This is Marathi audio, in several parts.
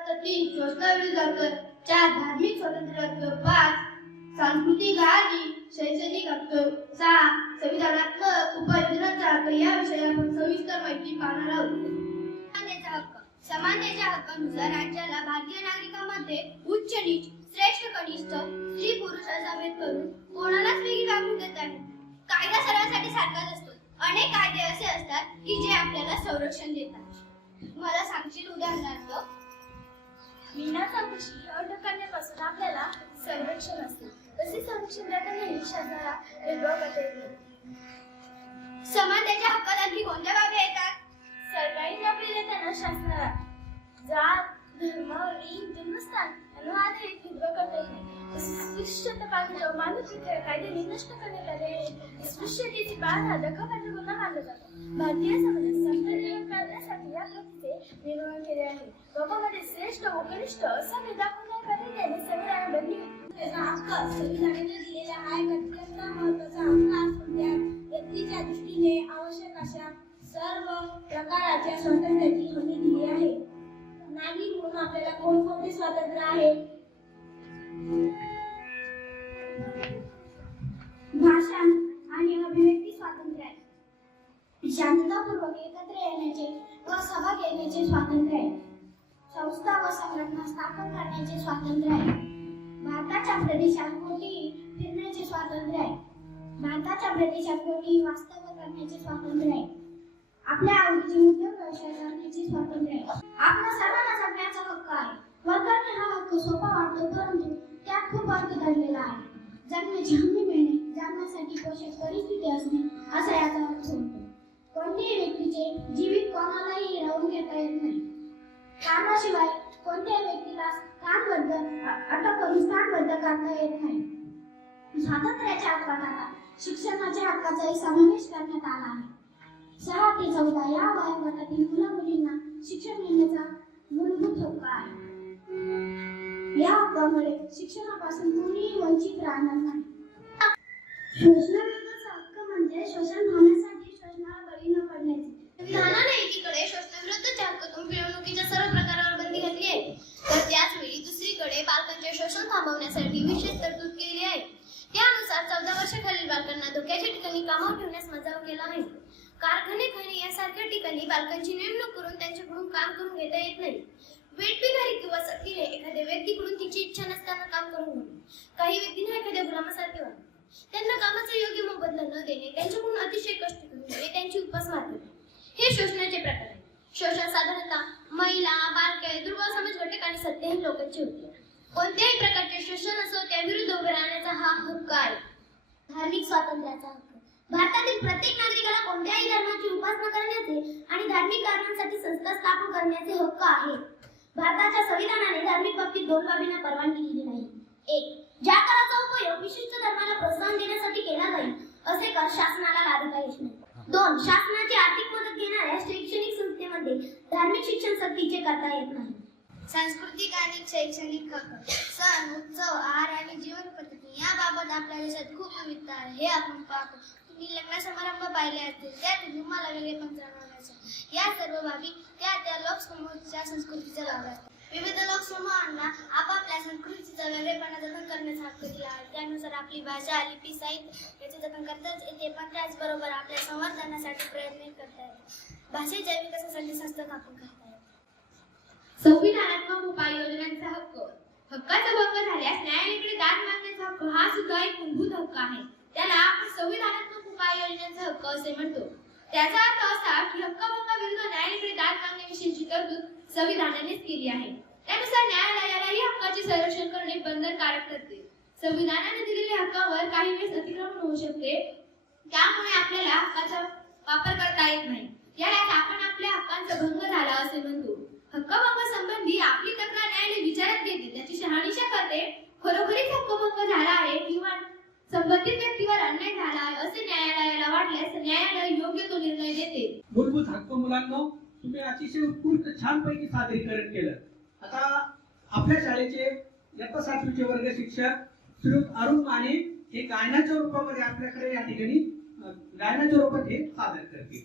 स्वातंत्र्य तीन शोषणाविरुद्ध हक्क चार धार्मिक स्वातंत्र्य हक्क पाच सांस्कृतिक आणि शैक्षणिक हक्क सहा संविधानात्मक उपयोजनांचा हक्क या विषयावर आपण सविस्तर माहिती पाहणार आहोत. हक्क. समानतेच्या हक्कानुसार राज्याला भारतीय नागरिकांमध्ये उच्च नीच श्रेष्ठ कनिष्ठ स्त्री पुरुष असा भेद करून कोणालाच वेगळी वागणूक देत आहे कायदा सर्वांसाठी सारखाच असतो. अनेक कायदे असे असतात की जे आपल्याला संरक्षण देतात. मला सांगशील उदाहरणार्थ विनाचा खुशी अट करण्यापासून आपल्याला संरक्षण असते तसे संरक्षण देतानाही शासनाला भेदभाव करता येत नाही. हक्कात आणखी कोणत्या बाबी येतात सरकारी नोकरी देताना शासनाला जात धर्म लिंग आधारित भेदभाव करता येत तसेच कायद्याने नष्ट करण्यात आले स्पृश्यतेची बाधा दखलपात्र गुन्हा मानला जातो भारतीय समाजात समता करण्यासाठी या कृतीचे निर्माण केले आहे लोकांमध्ये श्रेष्ठ उपनिष्ठ असं असा भेद संविधान हक्क संविधानाने दिलेला आहे भाषा आणि अभिव्यक्ती स्वातंत्र्य आहे. शांततापूर्वक एकत्र येण्याचे व सभा घेण्याचे स्वातंत्र्य आहे. संस्था व संघटना स्थापन करण्याचे स्वातंत्र्य आहे. भारताच्या प्रदेशात कोठेही फिरण्याचे स्वातंत्र्य आहे. भारताच्या प्रदेशात कोठेही वास्तव्य करण्याचे स्वातंत्र्य आहे. आपल्या आवडीचे उद्योग व्यवसाय करण्याचे स्वातंत्र्य आहे. आपला सर्वांना जगण्याचा हक्क आहे. वर्गाने हा हक्क सोपा वाटतो परंतु त्यात खूप अर्थ दडलेला आहे. जगण्याची हमी मिळणे जगण्यासाठी पोषक परिस्थिती असणे असा याचा अर्थ होतो. कोणत्याही व्यक्तीचे जीवित कोणालाही राहून घेता येत नाही. कामाशिवाय कोणत्याही व्यक्तीला स्थानबद्ध अटक करून स्थानबद्ध करता येत नाही. स्वातंत्र्याच्या हक्कात आता शिक्षणाच्या हक्काचाही समावेश करण्यात आला आहे. सहा ते चौदा या वयोगटातील मुला मुलींना शिक्षण घेण्याचा मूलभूत हक्क आहे. या हक्कामुळे शिक्षणापासून कोणीही वंचित राहणार नाही. हक्क म्हणजे शोषण शोषणाला बळी न पडण्याचे. एकीकडे शोषणाविरुद्धच्या हक्कातून पिळवणुकीच्या सर्व प्रकारावर बंदी घातली आहे. तर त्याच वेळी दुसरीकडे बालकांचे शोषण थांबवण्यासाठी विशेष तरतूद केली आहे. त्यानुसार चौदा वर्षाखालील बालकांना धोक्याच्या ठिकाणी कामावर ठेवण्यास मजाव केला आहे. कारखाने खाणे यासारख्या ठिकाणी बालकांची नेमणूक करून त्यांच्याकडून काम करून घेता येत नाही. वेठबिगारी किंवा सक्तीने एखाद्या व्यक्तीकडून तिची इच्छा नसताना काम करून घेणे. काही व्यक्तींना एखाद्या गुलामासारखे वागणे त्यांना कामाचा योग्य मोबदला त्यांच्याकडून अतिशय कष्ट करून त्यांची उपासमार करणे हे शोषणाचे प्रकार आहेत. शोषण साधारणतः महिला बालके दुर्बल समाज घटक आणि सत्याहीन लोकांचे होते. कोणत्याही प्रकारचे शोषण असो त्याविरुद्ध उभे राहण्याचा हा हक्क आहे. धार्मिक स्वातंत्र्याचा हक्क. भारतातील प्रत्येक नागरिकाला कोणत्याही धर्माची उपासना करण्याचे आणि धार्मिक कारणांसाठी संस्था स्थापन करण्याचे हक्क आहे. भारताच्या संविधानाने धार्मिक बाबतीत दोन बाबींना परवानगी दिली नाही. एक ज्या कराचा उपयोग विशिष्ट असे कर शासनाला लादता येत नाही. दोन शासनाची आर्थिक मदत घेणाऱ्या शैक्षणिक संस्थेमध्ये धार्मिक शिक्षण सक्तीचे करता येत नाही. सांस्कृतिक आणि शैक्षणिक सण उत्सव आहार आणि जीवन पद्धती याबाबत आपल्या देशात खूप विविधता आहे. हे आपण पाहतो. तुम्ही लग्न समारंभ पाहिले असतील त्यात तुम्हाला वेगळे पण जाणवण्याचं या सर्व बाबी त्या त्या लोकसमूहाच्या संस्कृतीचा भाग असतात. विविध लोकसमूहांना आपापल्या संस्कृतीचा वेगळेपणा जतन करण्याचा हक्क दिला आहे. त्यानुसार आपली भाषा लिपी साहित्य याचे जतन करताच येते पण त्याचबरोबर आपल्या संवर्धनासाठी प्रयत्न करता येते भाषेच्या विकासासाठी संस्था स्थापन करता संविधानात्मक उपाययोजनांचा हक्क. हक्काचा भंग झाल्यास न्यायालयाकडे दाद मागण्याचा हक्क हा सुद्धा एक मूलभूत हक्क आहे. त्याला आपण संविधानात्मक उपाययोजनांचा हक्क असे म्हणतो. त्याचा अर्थ असा की हक्कभंगाविरुद्ध न्यायालयाकडे दाद मागण्याविषयीची तरतूद संविधानानेच केली आहे. त्यानुसार न्यायालयालाही हक्काचे संरक्षण करणे बंधनकारक ठरते. संविधानाने दिलेल्या हक्कावर काही वेळेस अतिक्रमण होऊ शकते. त्यामुळे आपल्याला हक्काचा वापर करता येत नाही. यालाच आपण आपल्या हक्कांचा भंग झाला असे म्हणतो. हक्कभंग संबंधी आपली तक्रार न्यायालय विचारात घेते. त्याची शहानिशा करते. खरोखरीच हक्कभंग झाला आहे किंवा संबंधित व्यक्तीवर अन्याय झाला आहे असे न्याय वाटल्यास न्यायालय योग्य तो निर्णय देते. मूलभूत हक्क मुलांना तुम्ही अतिशय उत्कृष्ट छानपैकी सादरीकरण केलं. आता आपल्या शाळेचे इयत्ता सातवीचे वर्ग शिक्षक श्री अरुण माने हे गायनाच्या रूपामध्ये आपल्याकडे या ठिकाणी गायनाच्या रूपात हे सादर करतील.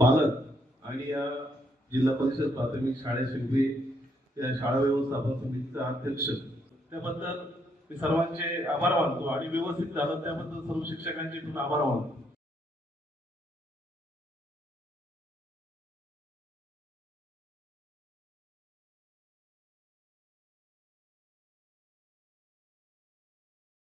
पालक. आणि या जिल्हा परिषद प्राथमिक शाळेशिल्पी या शाळा व्यवस्थापन समितीचा अध्यक्ष. त्याबद्दल मी सर्वांचे आभार मानतो आणि व्यवस्थित झालं त्याबद्दल सर्व शिक्षकांचे पण आभार मानतो.